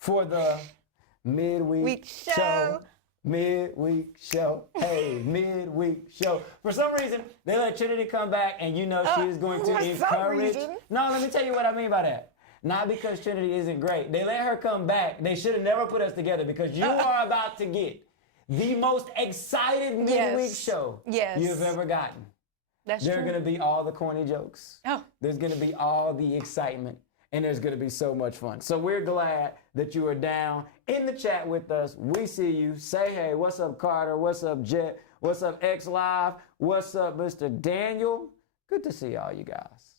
For the midweek show. Midweek show. Hey, midweek show. For some reason, they let Trinity come back, and you know she is going to encourage. No, let me tell you what I mean by that. Not because Trinity isn't great. They let her come back. They should have never put us together because you are about to get the most excited midweek show you've ever gotten. That's There true. are going to be all the corny jokes. There's going to be all the excitement. And there's going to be so much fun. So we're glad that you are down in the chat with us. We see you. Say hey. What's up, Carter? What's up, Jet? What's up, X Live? What's up, Mr. Daniel? Good to see all you guys.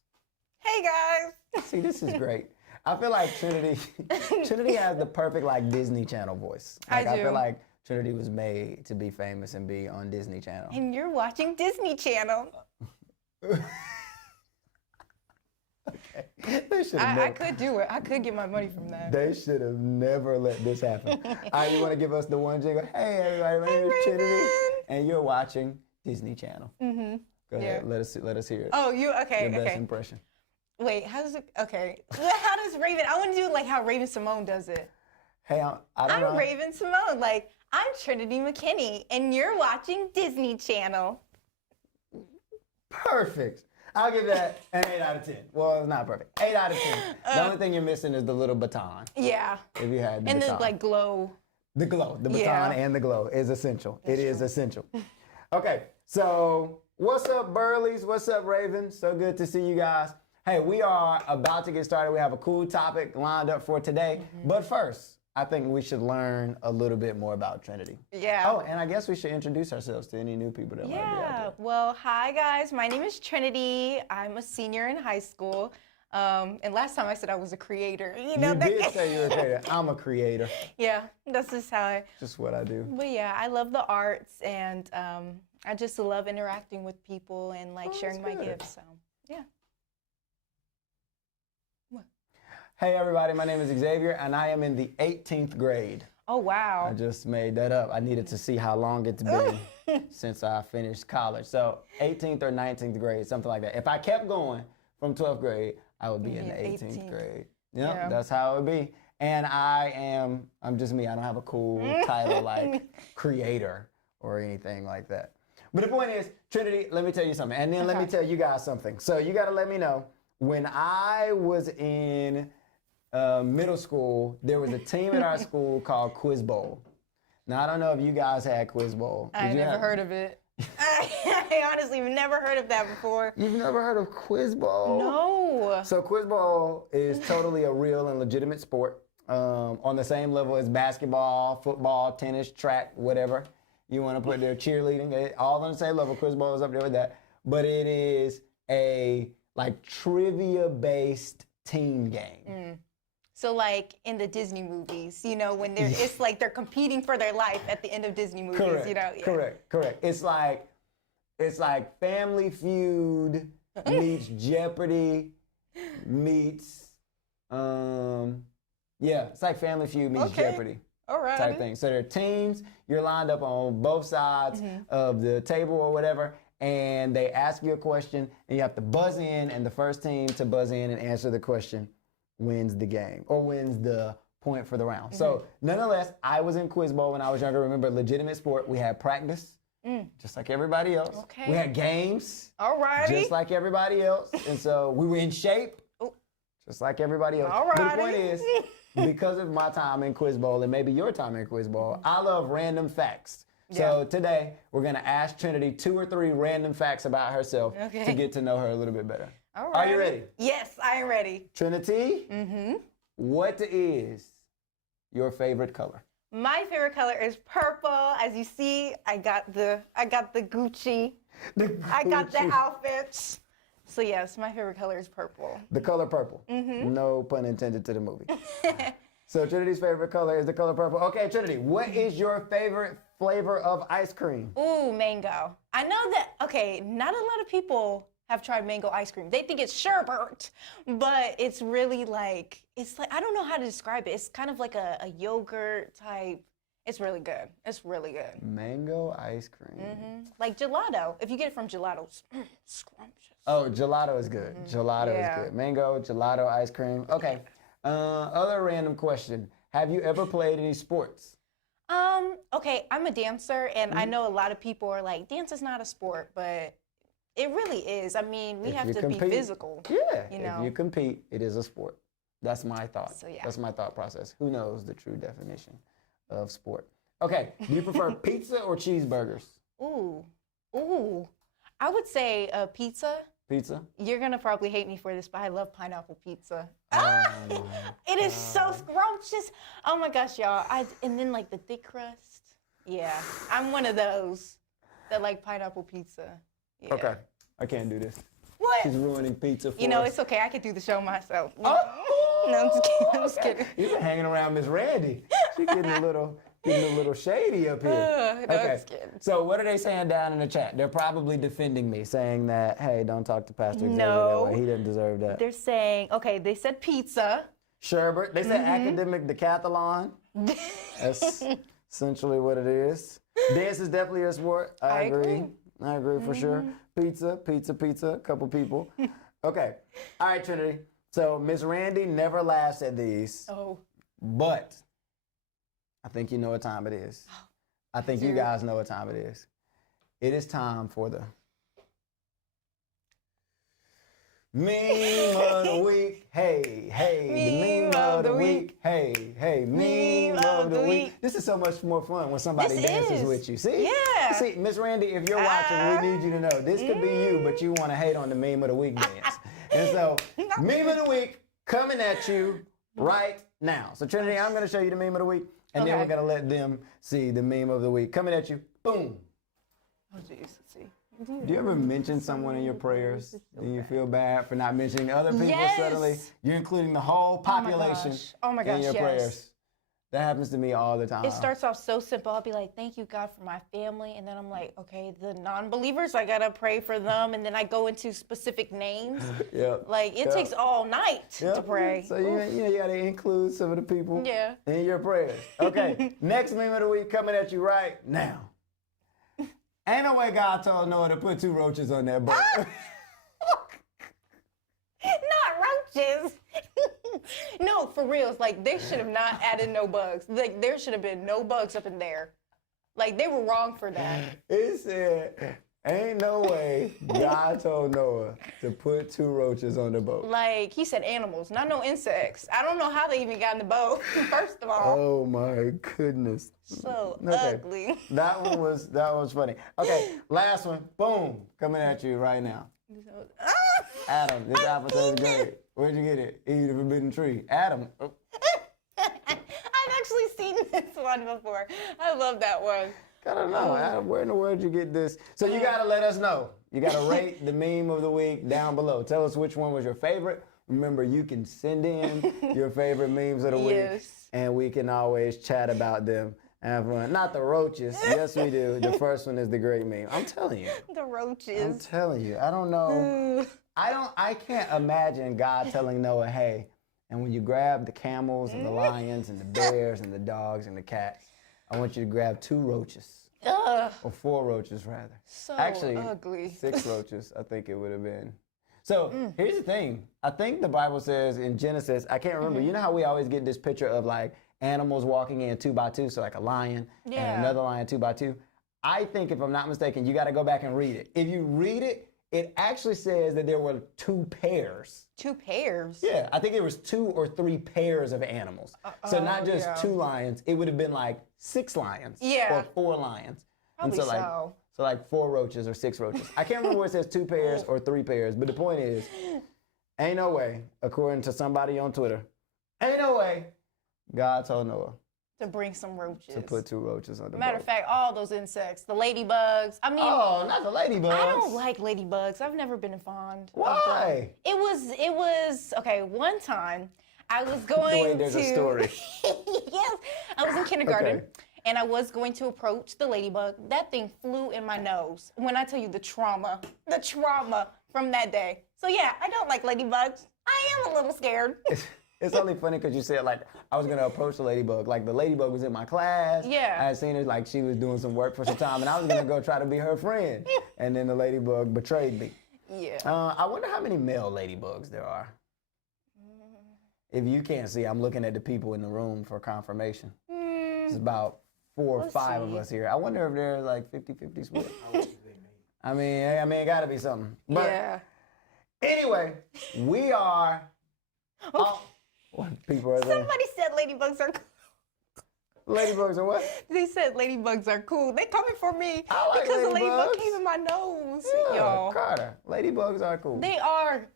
Hey, guys. See, this is great. I feel like Trinity has the perfect Disney Channel voice. I do. I feel like Trinity was made to be famous and be on Disney Channel. And you're watching Disney Channel. They should have I could do it. I could get my money from that. They should have never let this happen. All right, you want to give us the one jingle? Hey, everybody, my name is Trinity, and you're watching Disney Channel. Mm-hmm. Go ahead, let us hear it. Oh, okay, Your best impression. Wait, how does it? Okay, how does Raven? I want to do how Raven Simone does it. Hey, I don't know. I'm Raven Simone. I'm Trinity McKinney, and you're watching Disney Channel. Perfect. I'll give that an 8 out of 10. Well, it's not perfect. 8 out of 10. The only thing you're missing is the little baton. Yeah. If you had the and baton. the glow. The glow. The baton and the glow is essential. It is essential. Okay, so what's up, Burleys? What's up, Raven? So good to see you guys. Hey, we are about to get started. We have a cool topic lined up for today. But first, I think we should learn a little bit more about Trinity. Yeah. Oh, and I guess we should introduce ourselves to any new people that might be out there. Well, hi guys. My name is Trinity. I'm a senior in high school. And last time I said I was a creator. You did say you were a creator. I'm a creator. Yeah, that's just how Just what I do. But yeah, I love the arts, and I just love interacting with people and sharing my gifts. So yeah. Hey everybody, my name is Xavier, and I am in the 18th grade. Oh, wow. I just made that up. I needed to see how long it's been since I finished college. So 18th or 19th grade, something like that. If I kept going from 12th grade, I would be in the 18th grade. Yeah, that's how it would be. And I'm just me. I don't have a cool title like creator or anything like that. But the point is, Trinity, let me tell you something. And then let me tell you guys something. So you got to let me know, when I was in middle school, there was a team at our school called Quiz Bowl. Now, I don't know if you guys had Quiz Bowl. I never heard of it. I honestly have never heard of that before. You've never heard of Quiz Bowl? No. So Quiz Bowl is totally a real and legitimate sport. On the same level as basketball, football, tennis, track, whatever you want to put there, cheerleading, all on the same level. Quiz Bowl is up there with that. But it is a like trivia-based team game. So like in the Disney movies, you know, when it's like they're competing for their life at the end of Disney movies, Correct, you know? Yeah. Correct. It's like Family Feud meets Jeopardy meets it's like Family Feud meets Jeopardy. All right. Type thing. So there are teams, you're lined up on both sides of the table or whatever, and they ask you a question, and you have to buzz in, and the first team to buzz in and answer the question wins the game or wins the point for the round. So nonetheless, I was in Quiz Bowl when I was younger. Remember, legitimate sport. We had practice, just like everybody else. Okay. We had games, all right, just like everybody else. And so we were in shape, just like everybody else. All right. But the point is, because of my time in Quiz Bowl and maybe your time in Quiz Bowl, I love random facts. So today, we're going to ask Trinity 2 or 3 random facts about herself to get to know her a little bit better. All right. Are you ready? Yes, I am ready. Trinity, what is your favorite color? My favorite color is purple. As you see, I got the Gucci. I got the outfits. So yes, my favorite color is purple. The color purple. No pun intended to the movie. So Trinity's favorite color is the color purple. Okay, Trinity, what is your favorite flavor of ice cream? Ooh, mango. I know that, not a lot of people have tried mango ice cream. They think it's sherbet, but it's really like, I don't know how to describe it. It's kind of like a yogurt type. It's really good. It's really good. Mango ice cream. Like gelato. If you get it from gelato, scrumptious. Oh, gelato is good. Gelato is good. Mango, gelato, ice cream. Okay. Other random question. Have you ever played any sports? Okay, I'm a dancer, and I know a lot of people are like, dance is not a sport, but it really is. I mean, we have to be physical. Yeah, you know? If you compete, it is a sport. That's my thought. So, yeah. That's my thought process. Who knows the true definition of sport? Okay, do you prefer pizza or cheeseburgers? Ooh. I would say pizza. Pizza? You're going to probably hate me for this, but I love pineapple pizza. Oh it is so scrumptious. Oh my gosh, y'all. And then like the thick crust. Yeah, I'm one of those that like pineapple pizza. Yeah. Okay, I can't do this. What? She's ruining pizza for us. You know, it's okay. I could do the show myself. Oh! No, I'm just kidding. I'm just kidding. You've been hanging around Miss Randy. She's getting a little shady up here. No, Okay. I'm just kidding. So what are they saying down in the chat? They're probably defending me, saying that, hey, don't talk to Pastor Xavier that way. He doesn't deserve that. They're saying, they said pizza. Sherbet. They said academic decathlon. That's essentially what it is. Dance is definitely a sport. I agree. I agree for sure. Pizza, a couple people. Okay. All right, Trinity. So Miss Randy never laughs at these. Oh. But I think you know what time it is. I think you guys know what time it is. It is time for the meme of the week. Hey, the meme of the week. Hey, meme of the week. This is so much more fun when somebody dances with you. See? Yeah. See, Miss Randy, if you're watching, we need you to know this could be you, but you want to hate on the meme of the week dance. And so, meme of the week coming at you right now. So Trinity, I'm going to show you the meme of the week, and then we're going to let them see the meme of the week. Coming at you. Boom. Oh, jeez. Let's see. Do you ever mention someone in your prayers and you feel bad for not mentioning other people suddenly? You're including the whole population in your prayers. That happens to me all the time. It starts off so simple. I'll be like, thank you, God, for my family. And then I'm like, okay, the non-believers, I got to pray for them. And then I go into specific names. Like, it takes all night to pray. So, you got to include some of the people in your prayers. Okay, next meme of the week coming at you right now. Ain't no way God told Noah to put 2 roaches on that boat. Not roaches. No, for real. It's like they should have not added no bugs. Like there should have been no bugs up in there. Like they were wrong for that. It said, ain't no way God told Noah to put 2 roaches on the boat. Like he said animals, not no insects. I don't know how they even got in the boat, first of all. Oh my goodness. So Okay. ugly. That one was funny. Okay, last one. Boom. Coming at you right now. Adam, this apple tastes great. Where'd you get it? Eat the forbidden tree. Adam. Oh. I've actually seen this one before. I love that one. I don't know, Adam, where in the world did you get this? So you got to let us know. You got to rate the meme of the week down below. Tell us which one was your favorite. Remember, you can send in your favorite memes of the week, and we can always chat about them. Have fun. Not the roaches. Yes, we do. The first one is the great meme. I'm telling you. The roaches. I'm telling you. I don't know. I can't imagine God telling Noah, hey, and when you grab the camels and the lions and the bears and the dogs and the cats, I want you to grab 2 roaches. Ugh. Or 4 roaches, rather. So Actually, ugly. 6 roaches, I think it would have been. So here's the thing. I think the Bible says in Genesis, I can't remember. You know how we always get this picture of like animals walking in 2 by 2, so like a lion and another lion 2 by 2. I think, if I'm not mistaken, you got to go back and read it. If you read it, it actually says that there were 2 pairs. 2 pairs? Yeah, I think it was 2 or 3 pairs of animals. So not just 2 lions, it would have been like 6 lions or 4 lions. Probably and so. Like 4 roaches or 6 roaches. I can't remember where it says 2 pairs or 3 pairs, but the point is, ain't no way, according to somebody on Twitter, ain't no way God told Noah to bring some roaches. to put 2 roaches on the Matter boat. of fact, all those insects, the ladybugs. I mean, oh, not the ladybugs. I don't like ladybugs. I've never been fond. Why? It was okay. One time, I was going Wait, there's a story. Yes, I was in kindergarten. Okay. And I was going to approach the ladybug. That thing flew in my nose. When I tell you the trauma from that day. So yeah, I don't like ladybugs. I am a little scared. It's only funny because you said, like, I was going to approach the ladybug. Like, the ladybug was in my class. Yeah. I had seen her, like, she was doing some work for some time, and I was going to go try to be her friend. And then the ladybug betrayed me. Yeah. I wonder how many male ladybugs there are. If you can't see, I'm looking at the people in the room for confirmation. It's about 4 or 5 of us here. I wonder if they're like 50-50 split. I mean, it got to be something. But yeah. Anyway, we are... What people are saying? Somebody said ladybugs are cool. Ladybugs are what? They said ladybugs are cool. They coming for me I like because the ladybug ladybugs. came in my nose. Yeah, Y'all. Carter, ladybugs are cool. They are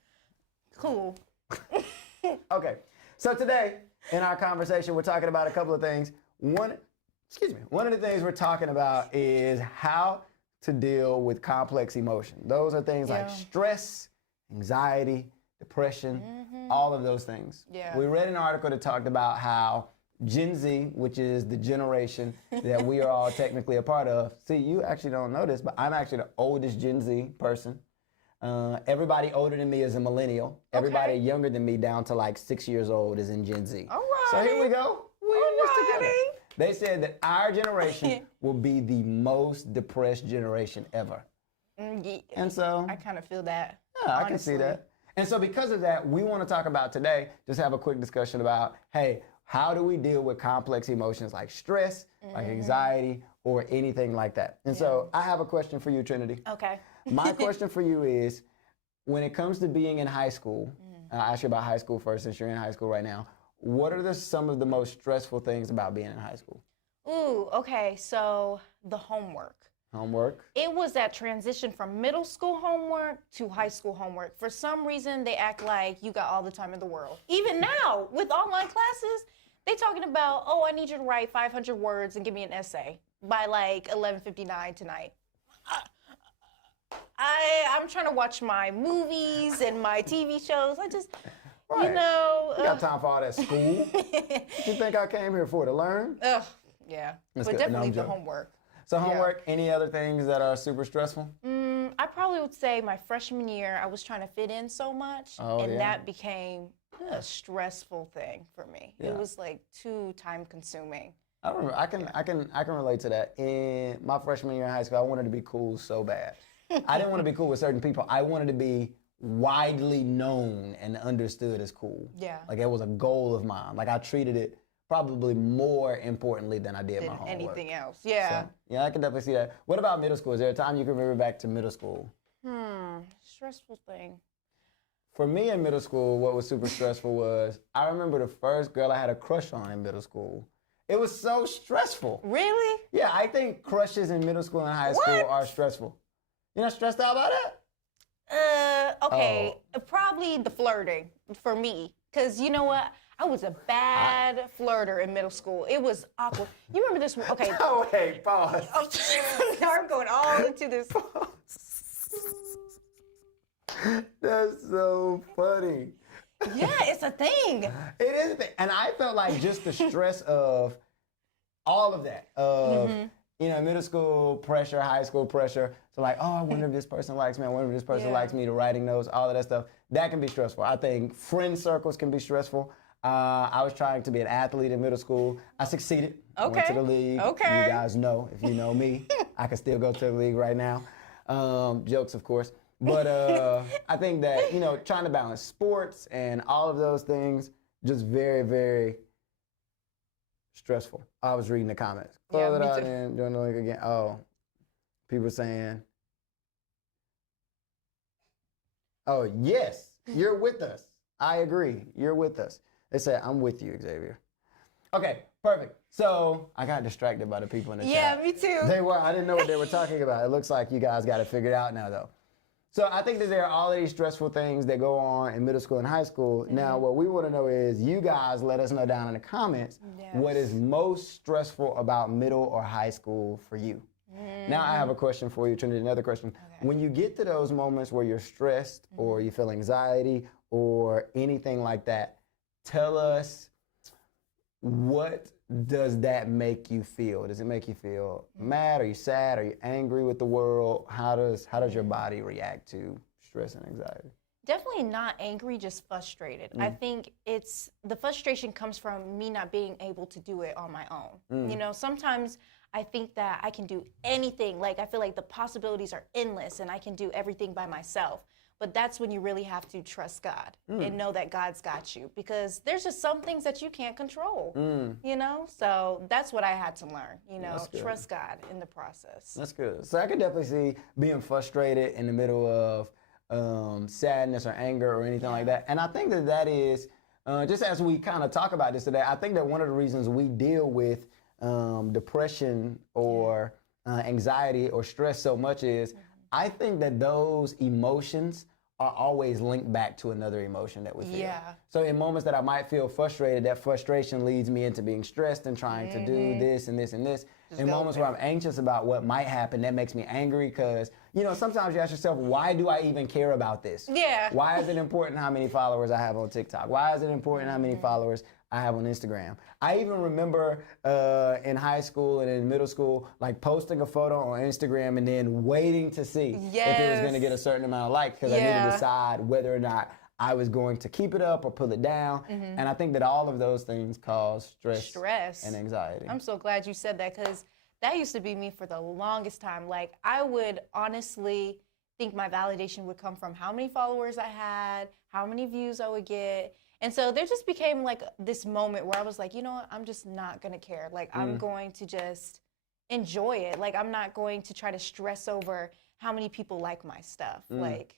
cool. Okay, so today in our conversation, we're talking about a couple of things. One of the things we're talking about is how to deal with complex emotion. Those are things like stress, anxiety, depression, all of those things. Yeah. We read an article that talked about how Gen Z, which is the generation that we are all technically a part of. See, you actually don't know this, but I'm actually the oldest Gen Z person. Everybody older than me is a millennial. Everybody younger than me down to like 6 years old is in Gen Z. All right. So here we go. We're in this together. They said that our generation will be the most depressed generation ever. Yeah. And so I kind of feel that. yeah, I can see that. And so because of that, we want to talk about today, just have a quick discussion about, hey, how do we deal with complex emotions like stress, like anxiety, or anything like that? And so I have a question for you, Trinity. Okay. My question for you is, when it comes to being in high school, I'll ask you about high school first since you're in high school right now. What are some of the most stressful things about being in high school? Ooh, okay. So the homework. Homework? It was that transition from middle school homework to high school homework. For some reason, they act like you got all the time in the world. Even now, with online classes, they talking about, oh, I need you to write 500 words and give me an essay by like 11:59 tonight. I'm trying to watch my movies and my TV shows. I just, you know. You got time for all that school? What you think I came here for, to learn? Ugh, yeah. That's but good. definitely No, the I'm joking. homework. So homework, any other things that are super stressful? I probably would say my freshman year, I was trying to fit in so much, and that became a stressful thing for me. Yeah. It was like too time consuming. I remember. I can relate to that. In my freshman year in high school, I wanted to be cool so bad. I didn't want to be cool with certain people. I wanted to be widely known and understood as cool. Yeah. Like it was a goal of mine. Like I treated it probably more importantly than I did my homework. Anything else. Yeah. So, yeah, I can definitely see that. What about middle school? Is there a time you can remember back to middle school? Stressful thing. For me in middle school, what was super stressful was I remember the first girl I had a crush on in middle school. It was so stressful. Really? Yeah, I think crushes in middle school and high school are stressful. You're not stressed out about that? Okay. Probably the flirting for me. Because you know what? I was a bad flirter in middle school. It was awkward. You remember this one? Okay. Oh, wait, pause. Now I'm going all into this. That's so funny. Yeah, it's a thing. It is a thing. And I felt like just the stress of all of that, of, you know, middle school pressure, high school pressure. So like, oh, I wonder if this person likes me. I wonder if this person likes me, the writing notes, all of that stuff. That can be stressful. I think friend circles can be stressful. I was trying to be an athlete in middle school. I succeeded. I went to the league. Okay. You guys know, if you know me, I can still go to the league right now. Jokes, of course. But I think that, you know, trying to balance sports and all of those things, just very, very stressful. I was reading the comments. Close it out and join the link again. Oh, people saying, oh, yes, you're with us. I agree. You're with us. They said, I'm with you, Xavier. Okay, perfect. So I got distracted by the people in the chat. Yeah, me too. I didn't know what they were talking about. It looks like you guys got it figured out now, though. So I think that there are all of these stressful things that go on in middle school and high school. Now, what we want to know is you guys let us know down in the comments what is most stressful about middle or high school for you. Now I have a question for you, Trinity, another question. Okay. When you get to those moments where you're stressed or you feel anxiety or anything like that, tell us, what does that make you feel? Does it make you feel mad? Are you sad? Are you angry with the world? How does your body react to stress and anxiety? Definitely not angry, just frustrated. I think the frustration comes from me not being able to do it on my own. You know, sometimes I think that I can do anything. Like, I feel like the possibilities are endless and I can do everything by myself. But that's when you really have to trust God and know that God's got you, because there's just some things that you can't control, you know? So that's what I had to learn, you know, trust God in the process. That's good. So I can definitely see being frustrated in the middle of sadness or anger or anything like that. And I think that is, just as we kind of talk about this today, I think that one of the reasons we deal with depression or anxiety or stress so much is I think that those emotions are always linked back to another emotion that we feel. Yeah. So in moments that I might feel frustrated, that frustration leads me into being stressed and trying to do this and this and this. In moments where I'm anxious about what might happen, that makes me angry because, you know, sometimes you ask yourself, why do I even care about this? Yeah. Why is it important how many followers I have on TikTok? Why is it important how many followers I have on Instagram? I even remember in high school and in middle school, like posting a photo on Instagram and then waiting to see if it was going to get a certain amount of likes because I needed to decide whether or not I was going to keep it up or pull it down. And I think that all of those things cause stress and anxiety. I'm so glad you said that, because that used to be me for the longest time. Like, I would honestly think my validation would come from how many followers I had, how many views I would get. And so there just became like this moment where I was like, you know what, I'm just not going to care. Like, I'm going to just enjoy it. Like, I'm not going to try to stress over how many people like my stuff. Like,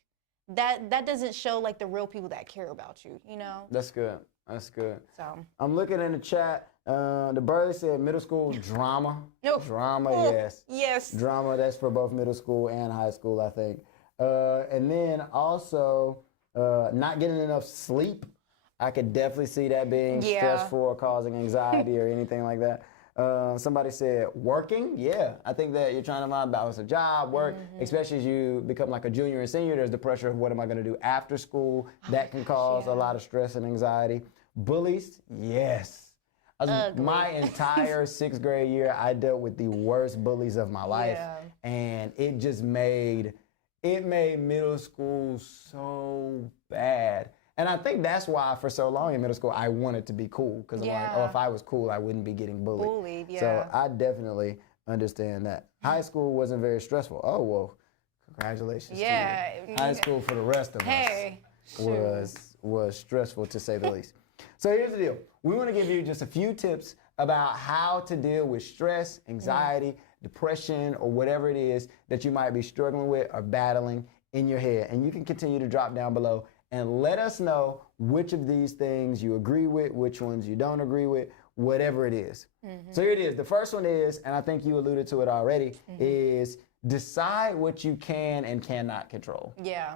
that doesn't show like the real people that care about you, you know? That's good. That's good. So I'm looking in the chat. The Burley said middle school drama. Drama, yes. Yes. Drama, that's for both middle school and high school, I think. And then also not getting enough sleep. I could definitely see that being stressful or causing anxiety or anything like that. Somebody said working. Yeah, I think that you're trying to find balance a job, work, especially as you become like a junior and senior. There's the pressure of what am I going to do after school. That can cause a lot of stress and anxiety. Bullies, yes. My entire 6th grade year, I dealt with the worst bullies of my life. And it just made middle school so bad. And I think that's why for so long in middle school, I wanted to be cool. Because I'm like, oh, if I was cool, I wouldn't be getting bullied. So I definitely understand that. High school wasn't very stressful. Oh, well, Congratulations Yeah. to you. High school for the rest of us was stressful, to say the least. So here's the deal. We want to give you just a few tips about how to deal with stress, anxiety, depression, or whatever it is that you might be struggling with or battling in your head. And you can continue to drop down below and let us know which of these things you agree with, which ones you don't agree with, whatever it is. So here it is. The first one is, and I think you alluded to it already, is decide what you can and cannot control. Yeah.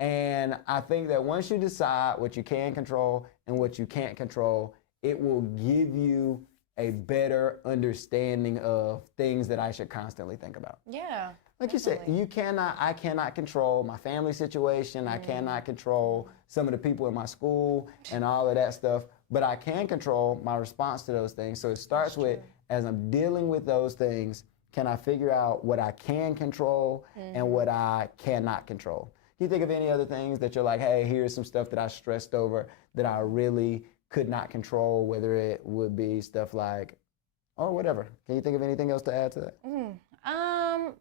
And I think that once you decide what you can control and what you can't control, it will give you a better understanding of things that I should constantly think about. Yeah. Like definitely. you said, I cannot control my family situation. I cannot control some of the people in my school and all of that stuff, but I can control my response to those things. So it starts with, as I'm dealing with those things, can I figure out what I can control and what I cannot control? Can you think of any other things that you're like, hey, here's some stuff that I stressed over that I really could not control, whether it would be stuff like, or whatever. Can you think of anything else to add to that?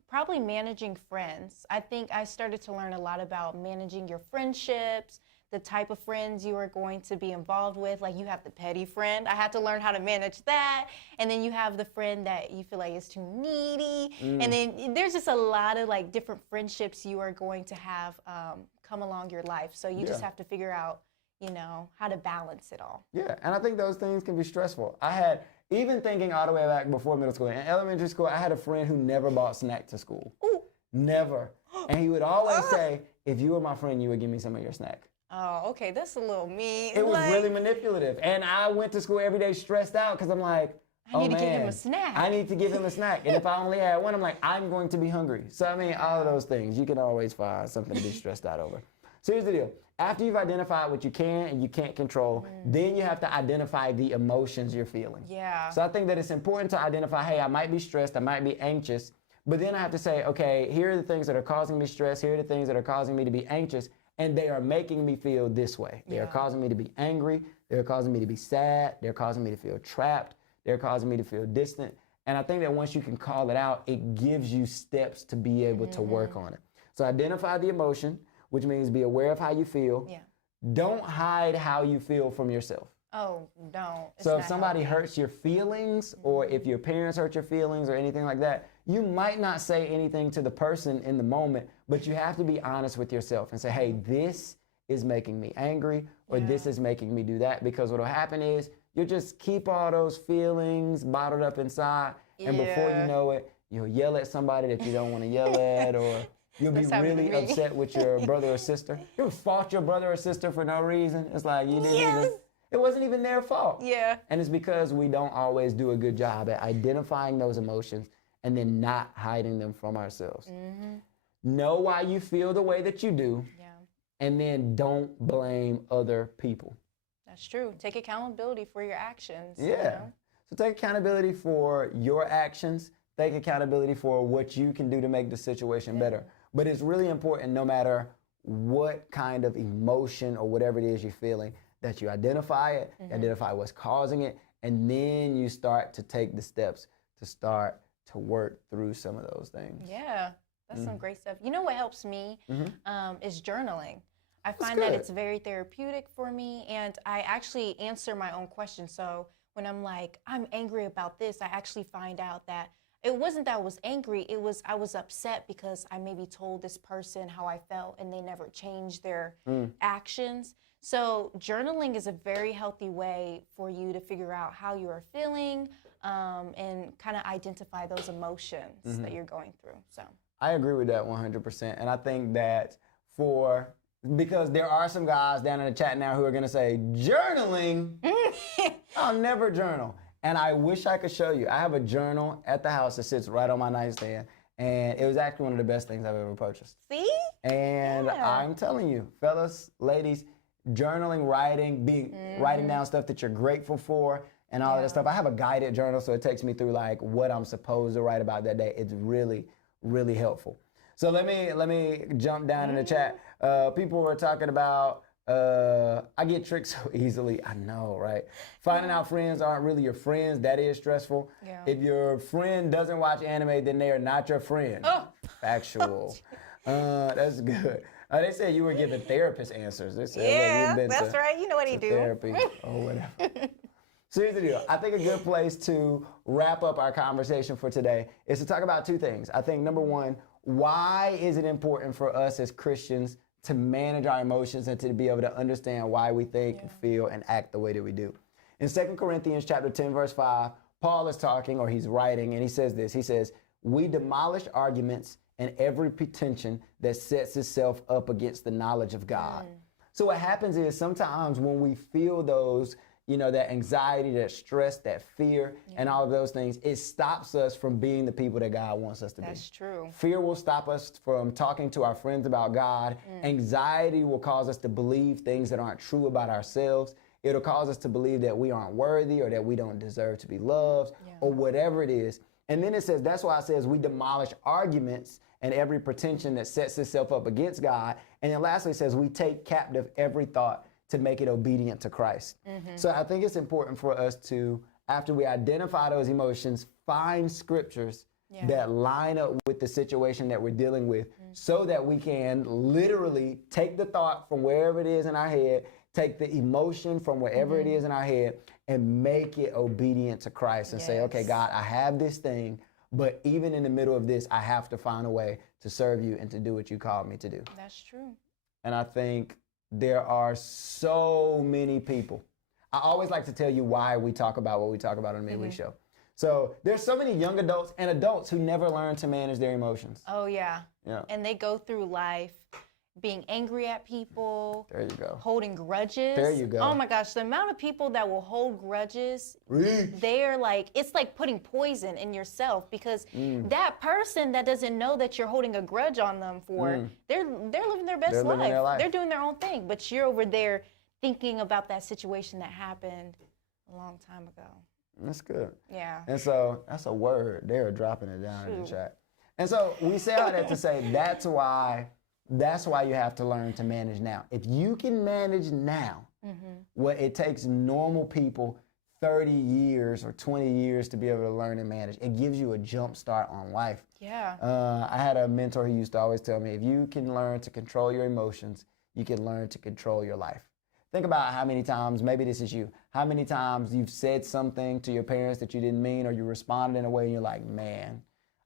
Probably managing friends. I think I started to learn a lot about managing your friendships, the type of friends you are going to be involved with. Like you have the petty friend. I had to learn how to manage that. And then you have the friend that you feel like is too needy. And then there's just a lot of like different friendships you are going to have come along your life. So you just have to figure out, you know, how to balance it all. Yeah, and I think those things can be stressful. I had, even thinking all the way back before middle school, in elementary school, I had a friend who never bought snacks to school. Ooh. Never. And he would always say, if you were my friend, you would give me some of your snack. Oh, okay, that's a little mean. It was really manipulative. And I went to school every day stressed out because I'm like, I need to give him a snack. I need to give him a snack. And if I only had one, I'm like, I'm going to be hungry. So, I mean, all of those things, you can always find something to be stressed out over. So here's the deal. After you've identified what you can and you can't control, then you have to identify the emotions you're feeling. Yeah. So I think that it's important to identify, hey, I might be stressed, I might be anxious, but then I have to say, okay, here are the things that are causing me stress, here are the things that are causing me to be anxious, and they are making me feel this way. They are causing me to be angry, they're causing me to be sad, they're causing me to feel trapped, they're causing me to feel distant. And I think that once you can call it out, it gives you steps to be able to work on it. So identify the emotion, which means be aware of how you feel. Yeah. Don't hide how you feel from yourself. Oh, no. So if somebody hurts your feelings, or if your parents hurt your feelings or anything like that, you might not say anything to the person in the moment, but you have to be honest with yourself and say, hey, this is making me angry, or this is making me do that, because what will happen is you'll just keep all those feelings bottled up inside, and before you know it, you'll yell at somebody that you don't want to yell at, or you'll be really upset with your brother or sister. You'll fault your brother or sister for no reason. It's like you didn't even, it wasn't even their fault. Yeah. And it's because we don't always do a good job at identifying those emotions and then not hiding them from ourselves. Know why you feel the way that you do, and then don't blame other people. That's true. Take accountability for your actions. Yeah. You know? So take accountability for your actions. Take accountability for what you can do to make the situation better. But it's really important, no matter what kind of emotion or whatever it is you're feeling, that you identify it, identify what's causing it, and then you start to take the steps to start to work through some of those things. Yeah, that's some great stuff. You know what helps me is journaling. I find that it's very therapeutic for me, and I actually answer my own questions. So when I'm like, I'm angry about this, I actually find out that it wasn't that I was angry, it was I was upset because I maybe told this person how I felt and they never changed their actions. So journaling is a very healthy way for you to figure out how you are feeling and kind of identify those emotions that you're going through. So I agree with that 100%. And I think that because there are some guys down in the chat now who are going to say, journaling? I'll never journal. And I wish I could show you. I have a journal at the house that sits right on my nightstand. And it was actually one of the best things I've ever purchased. see? And I'm telling you, fellas, ladies, journaling, writing down stuff that you're grateful for and all of that stuff. I have a guided journal, so it takes me through like what I'm supposed to write about that day. It's really, really helpful. So let me jump down in the chat. People were talking about, I get tricked so easily. I know, right? Finding out friends aren't really your friends, that is stressful. Yeah. If your friend doesn't watch anime, then they are not your friend. Oh. Factual. That's good. They said you were giving therapist answers. They said, Yeah, you've been that's right. You know what he do. Therapy or whatever. So here's the deal. I think a good place to wrap up our conversation for today is to talk about two things. I think number one, why is it important for us as Christians to manage our emotions and to be able to understand why we think, feel, and act the way that we do? In 2 Corinthians chapter 10, verse 5, Paul is talking, or he's writing, and he says this. He says, we demolish arguments and every pretension that sets itself up against the knowledge of God. So what happens is sometimes when we feel those, that anxiety, that stress, that fear, and all of those things, it stops us from being the people that God wants us to be. That's true. Fear will stop us from talking to our friends about God. Anxiety will cause us to believe things that aren't true about ourselves. It'll cause us to believe that we aren't worthy or that we don't deserve to be loved or whatever it is. And then it says, that's why it says we demolish arguments and every pretension that sets itself up against God. And then lastly, it says we take captive every thought to make it obedient to Christ. So I think it's important for us to, after we identify those emotions, find scriptures that line up with the situation that we're dealing with so that we can literally take the thought from wherever it is in our head, take the emotion from wherever it is in our head, and make it obedient to Christ and say, okay, God, I have this thing, but even in the middle of this, I have to find a way to serve you and to do what you called me to do. That's true. And I think there are so many people. I always like to tell you why we talk about what we talk about on the Midweek Show. So there's so many young adults and adults who never learn to manage their emotions. Oh, yeah. And they go through life being angry at people. There you go. Holding grudges. There you go. Oh my gosh, the amount of people that will hold grudges, they're like, it's like putting poison in yourself because that person that doesn't know that you're holding a grudge on them for, they're living their best life. They're doing their own thing, but you're over there thinking about that situation that happened a long time ago. That's good. Yeah. And so that's a word. They're dropping it down in the chat. And so we say all that to say that's why you have to learn to manage now. If you can manage now, what it takes normal people 30 years or 20 years to be able to learn and manage, it gives you a jump start on life. Yeah. I had a mentor who used to always tell me, if you can learn to control your emotions, you can learn to control your life. Think about how many times, maybe this is you, how many times you've said something to your parents that you didn't mean, or you responded in a way and you're like, man,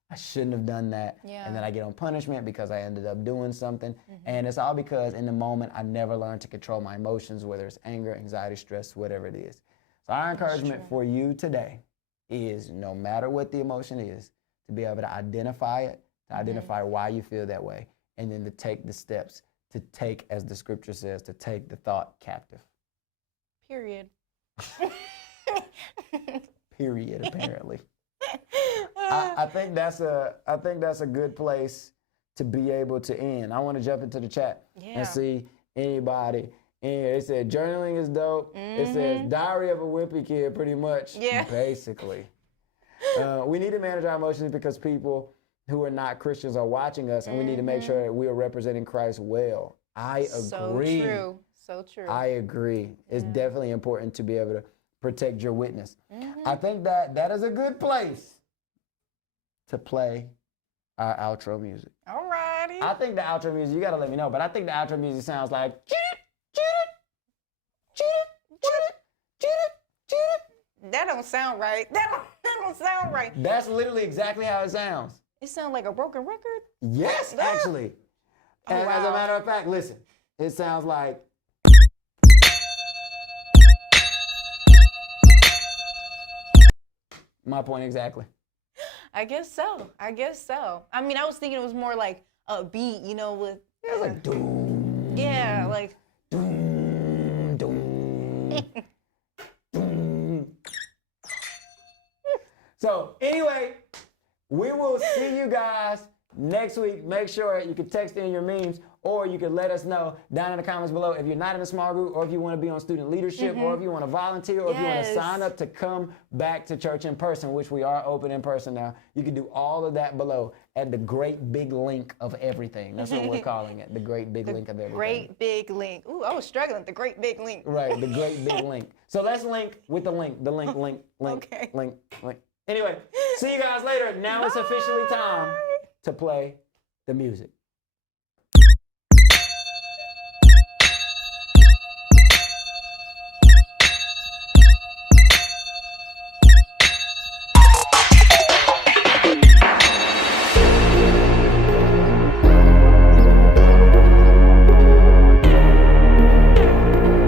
I shouldn't have done that. And then I get on punishment because I ended up doing something. And it's all because in the moment, I never learned to control my emotions, whether it's anger, anxiety, stress, whatever it is. So our encouragement for you today is no matter what the emotion is, to be able to identify it, to identify why you feel that way, and then to take the steps to take, as the scripture says, to take the thought captive. Period. Period, apparently. I think that's a good place to be able to end. I want to jump into the chat and see anybody. And it said journaling is dope. It says Diary of a Wimpy Kid, pretty much. Basically. We need to manage our emotions because people who are not Christians are watching us, and we need to make sure that we are representing Christ well. I agree. So true. I agree. It's definitely important to be able to protect your witness. I think that is a good place to play our outro music. All righty. I think the outro music, you got to let me know, but I think the outro music sounds like that don't sound right. That don't sound right. That's literally exactly how it sounds. It sounds like a broken record? Yes, actually. And as a matter of fact, listen, it sounds like my point exactly. I guess so. I mean, I was thinking it was more like a beat, with... It was like doom. Yeah, like... Doom, doom, doom. So, anyway, we will see you guys next week. Make sure you can text in your memes, or you can let us know down in the comments below if you're not in a small group, or if you want to be on student leadership, or if you want to volunteer, or if you want to sign up to come back to church in person, which we are open in person now. You can do all of that below at the great big link of everything. That's what we're calling it, the great big link of everything. Great big link. Ooh, I was struggling. The great big link. Right, the great big link. So let's link with the link, link. Anyway, see you guys later. Now it's officially time to play the music.